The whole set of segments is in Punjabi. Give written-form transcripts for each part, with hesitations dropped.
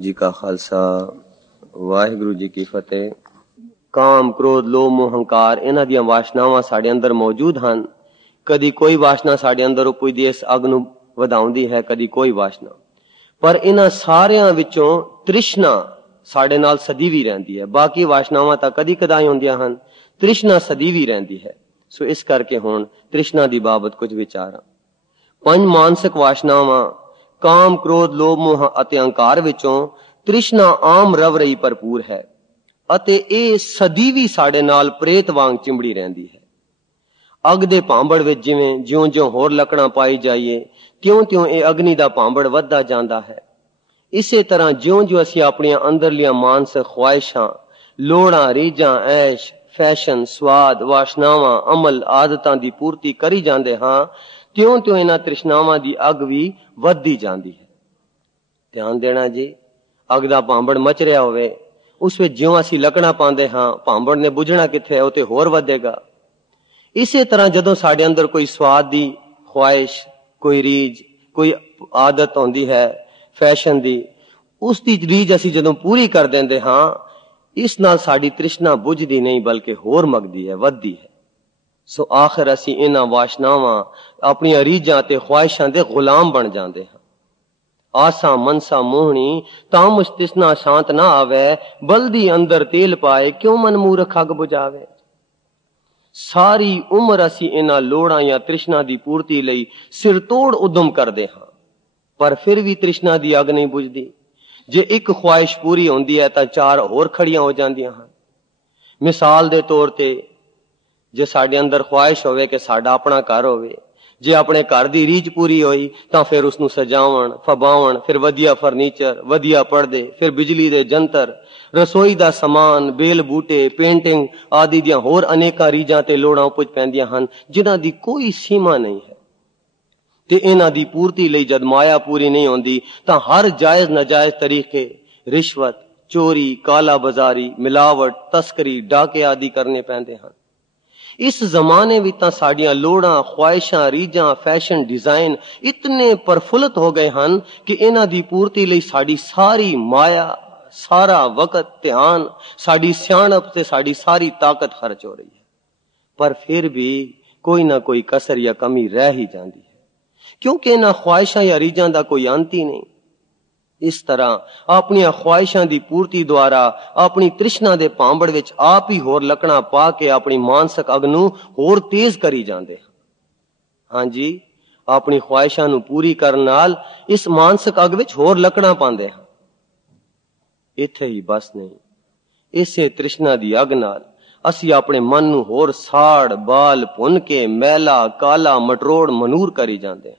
जी का खालसा वाहिगुरु जी की फतेह। ਕਾਮ ਕ੍ਰੋਧ ਲੋਭ ਮੋਹ ਹੰਕਾਰ ਇਹਨਾਂ ਦੀਆਂ ਵਾਸ਼ਨਾਵਾਂ ਸਾਡੇ ਅੰਦਰ ਮੌਜੂਦ ਹਨ। ਕਦੀ ਕੋਈ ਵਾਸ਼ਨਾ ਸਾਡੇ ਅੰਦਰ ਉਪਜਦੀ ਇਸ ਅਗ ਨੂੰ ਵਧਾਉਂਦੀ ਹੈ, ਕਦੀ ਕੋਈ ਵਾਸ਼ਨਾ। ਪਰ ਇਹਨਾਂ ਸਾਰਿਆਂ ਵਿੱਚੋਂ ਤ੍ਰਿਸ਼ਨਾ ਸਾਡੇ ਨਾਲ ਸਦੀਵੀ ਰਹਿੰਦੀ ਹੈ। ਬਾਕੀ ਵਾਸ਼ਨਾਵਾਂ ਤਾਂ ਕਦੀ ਕਦਾਈ ਹੁੰਦੀਆਂ ਹਨ, ਤ੍ਰਿਸ਼ਨਾ ਸਦੀਵੀ ਰਹਿੰਦੀ ਹੈ। ਸੋ ਇਸ ਕਰਕੇ ਹੁਣ ਤ੍ਰਿਸ਼ਨਾ ਦੀ ਬਾਬਤ ਕੁਝ ਵਿਚਾਰਾਂ। ਪੰਜ ਮਾਨਸਿਕ ਵਾਸ਼ਨਾਵਾਂ ਕਾਮ ਕ੍ਰੋਧ ਲੋਭ ਮੋਹ ਅਤੇ ਹੰਕਾਰ ਵਿੱਚੋਂ ਤ੍ਰਿਸ਼ਨਾ ਆਮ ਰਵ ਰਹੀ ਭਰਪੂਰ ਹੈ ਅਤੇ ਇਹ ਸਦੀਵੀ ਸਾਡੇ ਨਾਲ ਪ੍ਰੇਤ ਵਾਂਗ ਚਿੰਬੜੀ ਰਹਿੰਦੀ ਹੈ। ਅੱਗ ਦੇ ਭਾਂਬੜ ਵਿੱਚ ਜਿਵੇਂ ਜਿਉਂ-ਜਿਉਂ ਹੋਰ ਲੱਕੜਾਂ ਪਾਈ ਜਾਈਏ ਤਿਉਂ-ਤਿਉਂ ਇਹ ਅਗਨੀ ਦਾ ਭਾਂਬੜ ਵੱਧਦਾ ਜਾਂਦਾ ਹੈ। ਇਸੇ ਤਰ੍ਹਾਂ ਜਿਉਂ-ਜਿਉਂ ਅਸੀਂ ਆਪਣੀਆਂ ਅੰਦਰਲੀਆਂ ਮਾਨਸਿਕ ਖੁਆਇਸ਼ਾਂ, ਲੋੜਾਂ, ਰੀਝਾਂ, ਐਸ਼, ਫੈਸ਼ਨ, ਸਵਾਦ, ਵਾਸ਼ਨਾਵਾਂ, ਅਮਲ, ਆਦਤਾਂ ਦੀ ਪੂਰਤੀ ਕਰੀ ਜਾਂਦੇ ਹਾਂ, ਤਿਉਂ-ਤਿਉਂ ਇਹਨਾਂ ਤ੍ਰਿਸ਼ਨਾਵਾਂ ਦੀ ਅੱਗ ਵੀ ਵੱਧਦੀ ਜਾਂਦੀ ਹੈ। ਧਿਆਨ ਦੇਣਾ ਜੀ, ਅੱਗ ਦਾ ਭਾਂਬੜ ਮਚ ਰਿਹਾ ਹੋਵੇ, ਉਸ ਵਿੱਚ ਜਿਉਂ ਅਸੀਂ ਲੱਕੜਾਂ ਪਾਉਂਦੇ ਹਾਂ, ਭਾਂਬੜ ਨੇ ਬੁਝਣਾ ਕਿੱਥੇ ਹੈ, ਉਹ ਤੇ ਹੋਰ ਵਧੇਗਾ। ਇਸੇ ਤਰ੍ਹਾਂ ਜਦੋਂ ਸਾਡੇ ਅੰਦਰ ਕੋਈ ਸਵਾਦ ਦੀ ਖੁਆਇਸ਼, ਕੋਈ ਰੀਝ, ਕੋਈ ਆਦਤ ਹੁੰਦੀ ਹੈ ਫੈਸ਼ਨ ਦੀ, ਉਸ ਦੀ ਰੀਝ ਅਸੀਂ ਜਦੋਂ ਪੂਰੀ ਕਰ ਦਿੰਦੇ ਹਾਂ, ਇਸ ਨਾਲ ਸਾਡੀ ਤ੍ਰਿਸ਼ਨਾ ਬੁਝਦੀ ਨਹੀਂ ਬਲਕਿ ਹੋਰ ਮਗਦੀ ਹੈ, ਵੱਧਦੀ ਹੈ। ਸੋ ਆਖਰ ਅਸੀਂ ਇਹਨਾਂ ਵਾਸ਼ਨਾਵਾਂ, ਆਪਣੀਆਂ ਰੀਝਾਂ ਤੇ ਖੁਆਇਸ਼ਾਂ ਦੇ ਗੁਲਾਮ ਬਣ ਜਾਂਦੇ ਹਾਂ। ਆਸਾ ਮਨਸਾ ਮੋਹਣੀ ਤਾਂ ਮੁਝ ਤ੍ਰਿਸ਼ਨਾ ਸ਼ਾਂਤ ਨਾ ਆਵੇ, ਬਲਦੀ ਅੰਦਰ ਤੇਲ ਪਾਏ ਕਿਉਂ ਮਨ ਮੂਰਖ ਅੱਗ ਬੁਝਾਵੇ। ਸਾਰੀ ਉਮਰ ਅਸੀਂ ਇਹਨਾਂ ਲੋੜਾਂ ਜਾਂ ਤ੍ਰਿਸ਼ਨਾ ਦੀ ਪੂਰਤੀ ਲਈ ਸਿਰ ਤੋੜ ਉਦਮ ਕਰਦੇ ਹਾਂ, ਪਰ ਫਿਰ ਵੀ ਤ੍ਰਿਸ਼ਨਾ ਦੀ ਅੱਗ ਨਹੀਂ ਬੁਝਦੀ। ਜੇ ਇੱਕ ਖੁਆਇਸ਼ ਪੂਰੀ ਹੁੰਦੀ ਹੈ ਤਾਂ ਚਾਰ ਹੋਰ ਖੜੀਆਂ ਹੋ ਜਾਂਦੀਆਂ ਹਨ। ਮਿਸਾਲ ਦੇ ਤੌਰ ਤੇ ਜੇ ਸਾਡੇ ਅੰਦਰ ਖੁਆਇਸ਼ ਹੋਵੇ ਕਿ ਸਾਡਾ ਆਪਣਾ ਘਰ ਹੋਵੇ, ਜੇ ਆਪਣੇ ਘਰ ਦੀ ਰੀਝ ਪੂਰੀ ਹੋਈ ਤਾਂ ਫਿਰ ਉਸਨੂੰ ਸਜਾਵਣ, ਫਬਾਵਣ, ਫਿਰ ਵਧੀਆ ਫਰਨੀਚਰ, ਵਧੀਆ ਪਰਦੇ, ਫਿਰ ਬਿਜਲੀ ਦੇ ਜੰਤਰ, ਰਸੋਈ ਦਾ ਸਮਾਨ, ਬੇਲ ਬੂਟੇ, ਪੇਂਟਿੰਗ ਆਦਿ ਦੀਆਂ ਹੋਰ ਅਨੇਕਾਂ ਰੀਝਾਂ ਤੇ ਲੋੜਾਂ ਉਪਜ ਪੈਂਦੀਆਂ ਹਨ ਜਿਨ੍ਹਾਂ ਦੀ ਕੋਈ ਸੀਮਾ ਨਹੀਂ ਹੈ। ਤੇ ਇਹਨਾਂ ਦੀ ਪੂਰਤੀ ਲਈ ਜਦ ਮਾਇਆ ਪੂਰੀ ਨਹੀਂ ਹੁੰਦੀ ਤਾਂ ਹਰ ਜਾਇਜ਼ ਨਾਜਾਇਜ਼ ਤਰੀਕੇ, ਰਿਸ਼ਵਤ, ਚੋਰੀ, ਕਾਲਾ ਬਾਜ਼ਾਰੀ, ਮਿਲਾਵਟ, ਤਸਕਰੀ, ਡਾਕੇ ਆਦਿ ਕਰਨੇ ਪੈਂਦੇ ਹਨ। ਇਸ ਜ਼ਮਾਨੇ ਵਿੱਚ ਤਾਂ ਸਾਡੀਆਂ ਲੋੜਾਂ, ਖੁਆਇਸ਼ਾਂ, ਰੀਝਾਂ, ਫੈਸ਼ਨ, ਡਿਜ਼ਾਈਨ ਇਤਨੇ ਪ੍ਰਫੁੱਲਤ ਹੋ ਗਏ ਹਨ ਕਿ ਇਹਨਾਂ ਦੀ ਪੂਰਤੀ ਲਈ ਸਾਡੀ ਸਾਰੀ ਮਾਇਆ, ਸਾਰਾ ਵਕਤ, ਧਿਆਨ, ਸਾਡੀ ਸਿਆਣਪ ਤੇ ਸਾਡੀ ਸਾਰੀ ਤਾਕਤ ਖਰਚ ਹੋ ਰਹੀ ਹੈ। ਪਰ ਫਿਰ ਵੀ ਕੋਈ ਨਾ ਕੋਈ ਕਸਰ ਜਾਂ ਕਮੀ ਰਹਿ ਹੀ ਜਾਂਦੀ ਹੈ, ਕਿਉਂਕਿ ਇਹਨਾਂ ਖੁਆਇਸ਼ਾਂ ਜਾਂ ਰੀਝਾਂ ਦਾ ਕੋਈ ਅੰਤ ਹੀ ਨਹੀਂ। ਇਸ ਤਰ੍ਹਾਂ ਆਪਣੀਆਂ ਖੁਆਇਸ਼ਾਂ ਦੀ ਪੂਰਤੀ ਦੁਆਰਾ ਆਪਣੀ ਤ੍ਰਿਸ਼ਨਾ ਦੇ ਭਾਂਬੜ ਵਿੱਚ ਆਪ ਹੀ ਹੋਰ ਲੱਕੜਾਂ ਪਾ ਕੇ ਆਪਣੀ ਮਾਨਸਿਕ ਅਗ ਨੂੰ ਹੋਰ ਤੇਜ਼ ਕਰੀ ਜਾਂਦੇ ਹਾਂ। ਹਾਂਜੀ, ਆਪਣੀ ਖੁਆਇਸ਼ਾਂ ਨੂੰ ਪੂਰੀ ਕਰਨ ਨਾਲ ਇਸ ਮਾਨਸਿਕ ਅਗ ਵਿੱਚ ਹੋਰ ਲੱਕੜਾਂ ਪਾਉਂਦੇ ਹਾਂ। ਇੱਥੇ ਹੀ ਬਸ ਨਹੀਂ, ਇਸੇ ਤ੍ਰਿਸ਼ਨਾ ਦੀ ਅਗ ਨਾਲ ਅਸੀਂ ਆਪਣੇ ਮਨ ਨੂੰ ਹੋਰ ਸਾੜ ਬਾਲ ਭੁੰਨ ਕੇ ਮੈਲਾ, ਕਾਲਾ, ਮਟਰੋੜ, ਮਨੂਰ ਕਰੀ ਜਾਂਦੇ ਹਾਂ।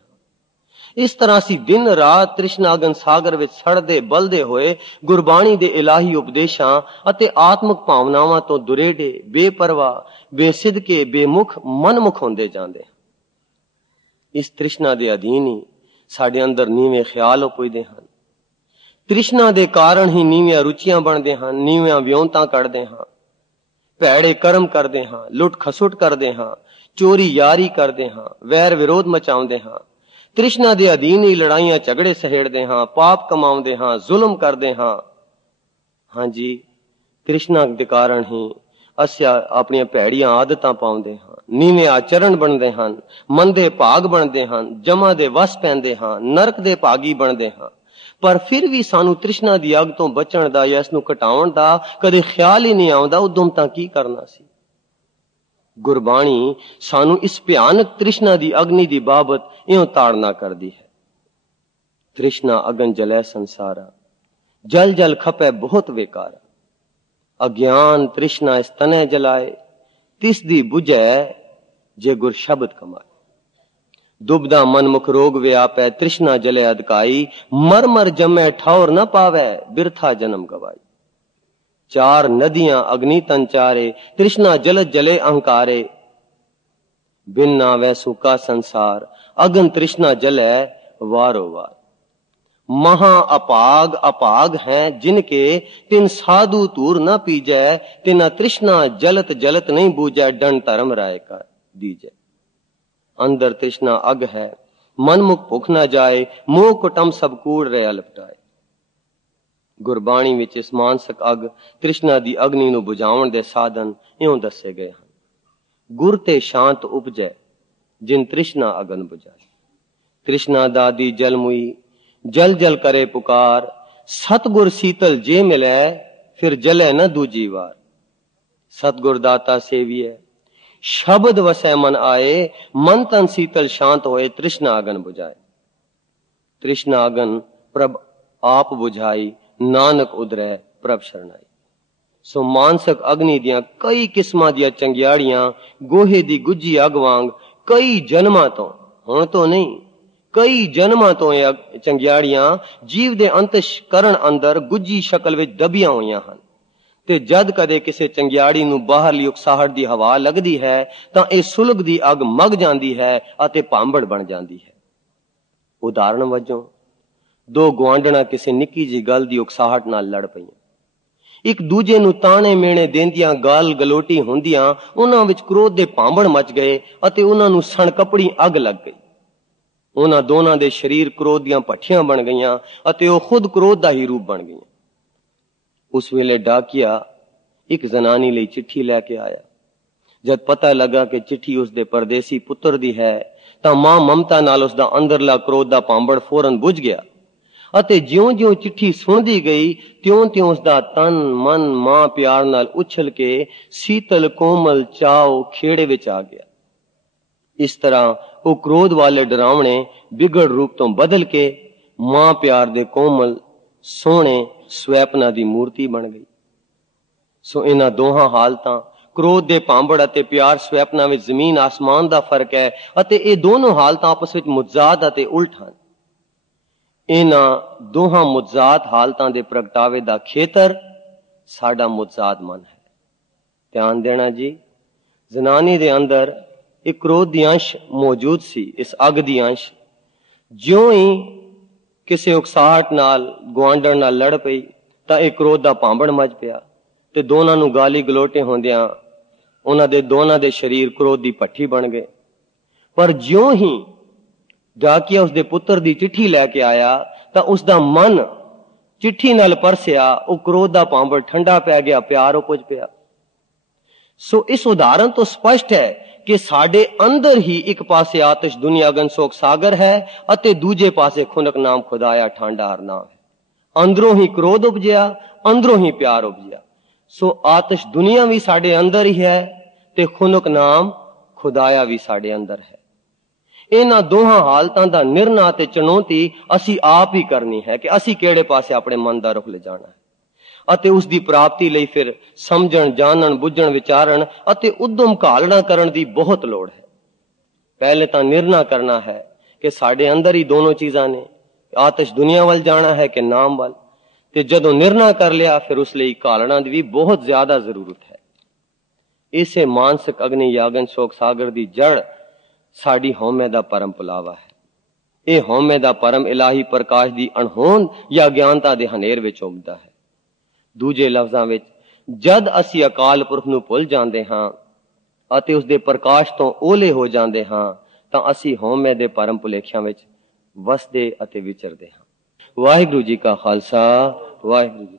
ਇਸ ਤਰ੍ਹਾਂ ਅਸੀਂ ਦਿਨ ਰਾਤ ਤ੍ਰਿਸ਼ਨਾ ਅਗਨ ਸਾਗਰ ਵਿੱਚ ਸੜਦੇ ਬਲਦੇ ਹੋਏ ਗੁਰਬਾਣੀ ਦੇ ਇਲਾਹੀ ਉਪਦੇਸ਼ਾਂ ਅਤੇ ਆਤਮਿਕ ਭਾਵਨਾਵਾਂ ਤੋਂ ਦੁਰੇਡੇ, ਬੇਪਰਵਾਹ, ਬੇਸਿਦਕੇ, ਬੇਮੁਖ, ਮਨਮੁਖ ਹੁੰਦੇ ਜਾਂਦੇ ਹਨ। ਇਸ ਤ੍ਰਿਸ਼ਨਾ ਦੇ ਅਧੀਨ ਹੀ ਸਾਡੇ ਅੰਦਰ ਨੀਵੇਂ ਖਿਆਲ ਉਪਜਦੇ ਹਨ। ਤ੍ਰਿਸ਼ਨਾ ਦੇ ਕਾਰਨ ਹੀ ਨੀਵੀਆਂ ਰੁਚੀਆਂ ਬਣਦੇ ਹਨ, ਨੀਵੀਆਂ ਵਿਉਂਤਾਂ ਕੱਢਦੇ ਹਾਂ, ਭੈੜੇ ਕਰਮ ਕਰਦੇ ਹਾਂ, ਲੁੱਟ ਖਸੁੱਟ ਕਰਦੇ ਹਾਂ, ਚੋਰੀ ਯਾਰੀ ਕਰਦੇ ਹਾਂ, ਵੈਰ ਵਿਰੋਧ ਮਚਾਉਂਦੇ ਹਾਂ। ਤ੍ਰਿਸ਼ਨਾ ਦੇ ਅਧੀਨ ਹੀ ਲੜਾਈਆਂ ਝਗੜੇ ਸਹੇੜਦੇ ਹਾਂ, ਪਾਪ ਕਮਾਉਂਦੇ ਹਾਂ, ਜ਼ੁਲਮ ਕਰਦੇ ਹਾਂ। ਹਾਂਜੀ, ਤ੍ਰਿਸ਼ਨਾ ਦੇ ਕਾਰਨ ਹੀ ਅਸੀਂ ਆਪਣੀਆਂ ਭੈੜੀਆਂ ਆਦਤਾਂ ਪਾਉਂਦੇ ਹਾਂ, ਨੀਵੇਂ ਆਚਰਣ ਬਣਦੇ ਹਨ, ਮੰਦੇ ਭਾਗ ਬਣਦੇ ਹਨ, ਜਮਾਂ ਦੇ ਵਸ ਪੈਂਦੇ ਹਾਂ, ਨਰਕ ਦੇ ਭਾਗੀ ਬਣਦੇ ਹਾਂ। ਪਰ ਫਿਰ ਵੀ ਸਾਨੂੰ ਤ੍ਰਿਸ਼ਨਾ ਦੀ ਅੱਗ ਤੋਂ ਬਚਣ ਦਾ ਜਾਂ ਇਸ ਨੂੰ ਘਟਾਉਣ ਦਾ ਕਦੇ ਖਿਆਲ ਹੀ ਨਹੀਂ ਆਉਂਦਾ, ਉਦਮ ਤਾਂ ਕੀ ਕਰਨਾ ਸੀ। ਗੁਰਬਾਣੀ ਸਾਨੂੰ ਇਸ ਭਿਆਨਕ ਤ੍ਰਿਸ਼ਨਾ ਦੀ ਅਗਨੀ ਦੀ ਬਾਬਤ ਇਉਂ ਤਾੜਨਾ ਕਰਦੀ ਹੈ। ਤ੍ਰਿਸ਼ਨਾ ਅਗਨ ਜਲੈ ਸੰਸਾਰਾ, ਜਲ ਜਲ ਖਪੈ ਬਹੁਤ ਵੇਕਾਰਾ। ਅਗਿਆਨ ਤ੍ਰਿਸ਼ਨਾ ਇਸ ਤਨੈ ਜਲਾਏ, ਤਿਸ ਦੀ ਬੁਝੈ ਜੇ ਗੁਰ ਸ਼ਬਦ ਕਮਾਏ। ਦੁਬਦਾ ਮਨ ਮੁਖ ਰੋਗ ਵਿਆਪੈ, ਤ੍ਰਿਸ਼ਨਾ ਜਲੇ ਅਦਕਾਈ। ਮਰ ਮਰ ਜਮੈ ਠੌਰ ਨ ਪਾਵੈ, ਬਿਰਥਾ ਜਨਮ ਗਵਾਈ। ਚਾਰ ਨਦੀਆਂ ਅਗਨੀ ਤਨ ਚਾਰੇ, ਤ੍ਰਿਸ਼ਨਾ ਜਲਤ ਜਲੇ ਅਹੰਕਾਰੇ। ਬਿਨ ਨਾਵੈ ਸੁਕਾ ਸੰਸਾਰ, ਅਗਨ ਤ੍ਰਿਸ਼ਨਾ ਜਲੈ ਵਾਰੋ ਵਾਰ। ਮਹਾ ਅਪਾਗ ਅਪਾਗ ਹੈ ਜਿਨਕੇ, ਤਿਨ ਸਾਧੂ ਧੂਰ ਨ ਪੀਜੈ। ਤਿਨਾ ਤ੍ਰਿਸ਼ਨਾ ਜਲਤ ਜਲਤ ਨਹੀਂ ਬੂਝੈ, ਦੰਡ ਧਰਮ ਰਾਏ ਕਰ ਦੀਜੈ। ਅੰਦਰ ਤ੍ਰਿਸ਼ਨਾ ਅਗ ਹੈ, ਮਨ ਮੁਖ ਭੁਖ ਨਾ ਜਾਏ। ਮੋਹ ਕੁਟਮ ਸਭ ਕੂੜ ਰਿਆ ਲਪਟਾਏ। ਗੁਰਬਾਣੀ ਵਿੱਚ ਇਸ ਮਾਨਸਿਕ ਅੱਗ ਤ੍ਰਿਸ਼ਨਾ ਦੀ ਅਗਨੀ ਨੂੰ ਬੁਝਾਉਣ ਦੇ ਸਾਧਨ ਇਉਂ ਦੱਸੇ ਗਏ ਹਨ। ਗੁਰ ਤੇ ਸ਼ਾਂਤ ਉਪਜੈ ਜਿਨ ਤ੍ਰਿਸ਼ਨਾ ਅਗਨ ਬੁਝਾਏ। ਤ੍ਰਿਸ਼ਨਾ ਦਾਦੀ ਜਲ ਮੁਈ ਜਲ ਜਲ ਕਰੇ ਪੁਕਾਰ। ਸਤਗੁਰ ਸੀਤਲ ਜੇ ਮਿਲੈ ਫਿਰ ਜਲੇ ਨਾ ਦੂਜੀ ਵਾਰ। ਸਤਗੁਰ ਦਾਤਾ ਸੇਵੀਐ ਸ਼ਬਦ ਵਸੈ ਮਨ ਆਏ। ਮਨ ਤਨ ਸੀਤਲ ਸ਼ਾਂਤ ਹੋਏ ਤ੍ਰਿਸ਼ਨਾ ਅਗਨ ਬੁਝਾਏ। ਤ੍ਰਿਸ਼ਨਾ ਅਗਨ ਪ੍ਰਭ ਆਪ ਬੁਝਾਈ ਨਾਨਕ ਉਦਰੈ ਪ੍ਰਭ ਸ਼ਰਨਾਈ। ਸੋ ਮਾਨਸਿਕ ਅਗਨੀ ਦੀਆਂ ਕਈ ਕਿਸਮਾਂ ਦੀਆਂ ਚੰਗਿਆੜੀਆਂ ਗੋਹੇ ਦੀ ਗੁੱਜੀ ਅੱਗ ਵਾਂਗ ਕਈ ਜਨਮਾਂ ਤੋਂ, ਹੁਣ ਤੋਂ ਨਹੀਂ, ਕਈ ਜਨਮਾਂ ਤੋਂ ਇਹ ਚੰਗਿਆੜੀਆਂ ਜੀਵ ਦੇ ਅੰਤਸ਼ਕਰਨ ਅੰਦਰ ਗੁੱਜੀ ਸ਼ਕਲ ਵਿੱਚ ਦਬੀਆਂ ਹੋਈਆਂ ਹਨ। ਤੇ ਜਦ ਕਦੇ ਕਿਸੇ ਚੰਗਿਆੜੀ ਨੂੰ ਬਾਹਰਲੀ ਉਕਸਾਹਟ ਦੀ ਹਵਾ ਲੱਗਦੀ ਹੈ ਤਾਂ ਇਹ ਸੁਲਗਦੀ ਅੱਗ ਮਗ ਜਾਂਦੀ ਹੈ ਅਤੇ ਭਾਂਬੜ ਬਣ ਜਾਂਦੀ ਹੈ। ਉਦਾਹਰਣ ਵਜੋਂ ਦੋ ਗੁਆਂਢਣਾ ਕਿਸੇ ਨਿੱਕੀ ਜਿਹੀ ਗੱਲ ਦੀ ਉਕਸਾਹਟ ਨਾਲ ਲੜ ਪਈਆਂ। ਇੱਕ ਦੂਜੇ ਨੂੰ ਤਾਣੇ ਮੇਣੇ ਦੇਂਦੀਆਂ ਗਾਲ ਗਲੋਟੀ ਹੁੰਦੀਆਂ ਉਹਨਾਂ ਵਿੱਚ ਕ੍ਰੋਧ ਦੇ ਭਾਂਬੜ ਮਚ ਗਏ ਅਤੇ ਉਹਨਾਂ ਨੂੰ ਸਣਕਪੜੀ ਅੱਗ ਲੱਗ ਗਈ। ਉਹਨਾਂ ਦੋਨਾਂ ਦੇ ਸਰੀਰ ਕ੍ਰੋਧ ਦੀਆਂ ਭੱਠੀਆਂ ਬਣ ਗਈਆਂ ਅਤੇ ਉਹ ਖੁਦ ਕ੍ਰੋਧ ਦਾ ਹੀ ਰੂਪ ਬਣ ਗਈਆਂ। ਉਸ ਵੇਲੇ ਡਾਕੀਆ ਇੱਕ ਜ਼ਨਾਨੀ ਲਈ ਚਿੱਠੀ ਲੈ ਕੇ ਆਇਆ। ਜਦ ਪਤਾ ਲੱਗਾ ਕਿ ਚਿੱਠੀ ਉਸਦੇ ਪਰਦੇਸੀ ਪੁੱਤਰ ਦੀ ਹੈ ਤਾਂ ਮਾਂ ਮਮਤਾ ਨਾਲ ਉਸਦਾ ਅੰਦਰਲਾ ਕ੍ਰੋਧ ਦਾ ਭਾਂਬੜ ਫੌਰਨ ਬੁਝ ਗਿਆ ਅਤੇ ਜਿਉਂ-ਜਿਉਂ ਚਿੱਠੀ ਸੁਣਦੀ ਗਈ ਤਿਉਂ-ਤਿਉਂ ਉਸਦਾ ਤਨ ਮਨ ਮਾਂ ਪਿਆਰ ਨਾਲ ਉਛਲ ਕੇ ਸੀਤਲ ਕੋਮਲ ਚਾਉ ਖੇੜੇ ਵਿੱਚ ਆ ਗਿਆ। ਇਸ ਤਰ੍ਹਾਂ ਉਹ ਕ੍ਰੋਧ ਵਾਲੇ ਡਰਾਵਣੇ ਵਿਗੜ ਰੂਪ ਤੋਂ ਬਦਲ ਕੇ ਮਾਂ ਪਿਆਰ ਦੇ ਕੋਮਲ ਸੋਹਣੇ ਸਵੈਪਨਾ ਦੀ ਮੂਰਤੀ ਬਣ ਗਈ। ਸੋ ਇਹਨਾਂ ਦੋਹਾਂ ਹਾਲਤਾਂ ਕ੍ਰੋਧ ਦੇ ਭਾਂਬੜ ਅਤੇ ਪਿਆਰ ਸਵੈਪਨਾ ਵਿੱਚ ਜ਼ਮੀਨ ਆਸਮਾਨ ਦਾ ਫਰਕ ਹੈ ਅਤੇ ਇਹ ਦੋਨੋਂ ਹਾਲਤਾਂ ਆਪਸ ਵਿੱਚ ਮੁਤਜ਼ਾਦ ਅਤੇ ਉਲਟ ਹਨ। ਇਹਨਾਂ ਦੋਹਾਂ ਮੁਤਜ਼ਾਦ ਹਾਲਤਾਂ ਦੇ ਪ੍ਰਗਟਾਵੇ ਦਾ ਖੇਤਰ ਸਾਡਾ ਮੁਤਜ਼ਾਦ ਮਨ ਹੈ। ਧਿਆਨ ਦੇਣਾ ਜੀ, ਜ਼ਨਾਨੀ ਦੇ ਅੰਦਰ ਇੱਕ ਕ੍ਰੋਧ ਦੀ ਅੰਸ਼ ਮੌਜੂਦ ਸੀ, ਇਸ ਅੱਗ ਦੀ ਅੰਸ਼। ਜਿਉਂ ਹੀ ਕਿਸੇ ਉਕਸਾਹਟ ਨਾਲ ਗੁਆਂਢਣ ਨਾਲ ਲੜ ਪਈ ਤਾਂ ਇਹ ਕ੍ਰੋਧ ਦਾ ਭਾਂਬੜ ਮਚ ਪਿਆ ਤੇ ਦੋਨਾਂ ਨੂੰ ਗਾਲੀ ਗਲੋਟੇ ਹੁੰਦਿਆਂ ਉਹਨਾਂ ਦੇ ਦੋਨਾਂ ਦੇ ਸਰੀਰ ਕ੍ਰੋਧ ਦੀ ਭੱਠੀ ਬਣ ਗਏ। ਪਰ ਜਿਉਂ ਹੀ ਡਾਕੀਆ ਉਸਦੇ ਪੁੱਤਰ ਦੀ ਚਿੱਠੀ ਲੈ ਕੇ ਆਇਆ ਤਾਂ ਉਸਦਾ ਮਨ ਚਿੱਠੀ ਨਾਲ ਪਰਸਿਆ, ਉਹ ਕ੍ਰੋਧ ਦਾ ਭਾਂਬੜ ਠੰਡਾ ਪੈ ਗਿਆ, ਪਿਆਰ ਉਪਜ ਪਿਆ। ਸੋ ਇਸ ਉਦਾਹਰਣ ਤੋਂ ਸਪਸ਼ਟ ਹੈ ਕਿ ਸਾਡੇ ਅੰਦਰ ਹੀ ਇੱਕ ਪਾਸੇ ਆਤਿਸ਼ ਦੁਨੀਆ ਅਗਨ ਸੋਕ ਸਾਗਰ ਹੈ ਅਤੇ ਦੂਜੇ ਪਾਸੇ ਖੁਨਕ ਨਾਮ ਖੁਦਾਇਆ ਠਾਂਡਾ ਹਰ ਨਾਮ ਹੈ। ਅੰਦਰੋਂ ਹੀ ਕ੍ਰੋਧ ਉਪਜਿਆ, ਅੰਦਰੋਂ ਹੀ ਪਿਆਰ ਉਪਜਿਆ। ਸੋ ਆਤਿਸ਼ ਦੁਨੀਆ ਵੀ ਸਾਡੇ ਅੰਦਰ ਹੀ ਹੈ ਤੇ ਖੁਨਕ ਨਾਮ ਖੁਦਾਇਆ ਵੀ ਸਾਡੇ ਅੰਦਰ ਹੈ। ਇਹਨਾਂ ਦੋਹਾਂ ਹਾਲਤਾਂ ਦਾ ਨਿਰਣਾ ਤੇ ਚੁਣੌਤੀ ਅਸੀਂ ਆਪ ਹੀ ਕਰਨੀ ਹੈ ਕਿ ਅਸੀਂ ਕਿਹੜੇ ਪਾਸੇ ਆਪਣੇ ਮਨ ਦਾ ਰੁਖ ਲਿਜਾਣਾ ਹੈ ਅਤੇ ਉਸ ਦੀ ਪ੍ਰਾਪਤੀ ਲਈ ਫਿਰ ਸਮਝਣ, ਜਾਣਨ, ਬੁੱਝਣ, ਵਿਚਾਰਨ ਅਤੇ ਉਦਮ ਘਾਲਣਾ ਕਰਨ ਦੀ ਬਹੁਤ ਲੋੜ ਹੈ। ਪਹਿਲੇ ਤਾਂ ਨਿਰਣਾ ਕਰਨਾ ਹੈ ਕਿ ਸਾਡੇ ਅੰਦਰ ਹੀ ਦੋਨੋਂ ਚੀਜ਼ਾਂ ਨੇ, ਆਤਿਸ਼ ਦੁਨੀਆ ਵੱਲ ਜਾਣਾ ਹੈ ਕਿ ਨਾਮ ਵੱਲ। ਤੇ ਜਦੋਂ ਨਿਰਣਾ ਕਰ ਲਿਆ ਫਿਰ ਉਸ ਲਈ ਘਾਲਣਾ ਦੀ ਵੀ ਬਹੁਤ ਜ਼ਿਆਦਾ ਜ਼ਰੂਰਤ ਹੈ। ਇਸੇ ਮਾਨਸਿਕ ਅਗਨੀ ਯਾਗਨ ਸ਼ੋਕ ਸਾਗਰ ਦੀ ਜੜ ਸਾਡੀ ਹਉਮੈ ਦਾ ਪਰਮ ਪੁਲਾਵਾ ਹੈ। ਇਹ ਹਉਮੈ ਦਾ ਪਰਮ ਇਲਾਹੀ ਪ੍ਰਕਾਸ਼ ਦੀ ਅਣਹੋਂਦ ਜਾਂ ਗਿਆਨਤਾ ਦੇ ਹਨੇਰ ਵਿੱਚ ਉਮਦਾ ਹੈ। ਦੂਜੇ ਲਫ਼ਜ਼ਾਂ ਵਿੱਚ ਜਦ ਅਸੀਂ ਅਕਾਲ ਪੁਰਖ ਨੂੰ ਭੁੱਲ ਜਾਂਦੇ ਹਾਂ ਅਤੇ ਉਸ ਦੇ ਪ੍ਰਕਾਸ਼ ਤੋਂ ਓਲੇ ਹੋ ਜਾਂਦੇ ਹਾਂ ਤਾਂ ਅਸੀਂ ਹਉਮੈ ਦੇ ਪਰਮ ਭੁਲੇਖਿਆਂ ਵਿੱਚ ਵਸਦੇ ਅਤੇ ਵਿਚਰਦੇ ਹਾਂ। ਵਾਹਿਗੁਰੂ ਜੀ ਕਾ ਖਾਲਸਾ, ਵਾਹਿਗੁਰੂ ਜੀ।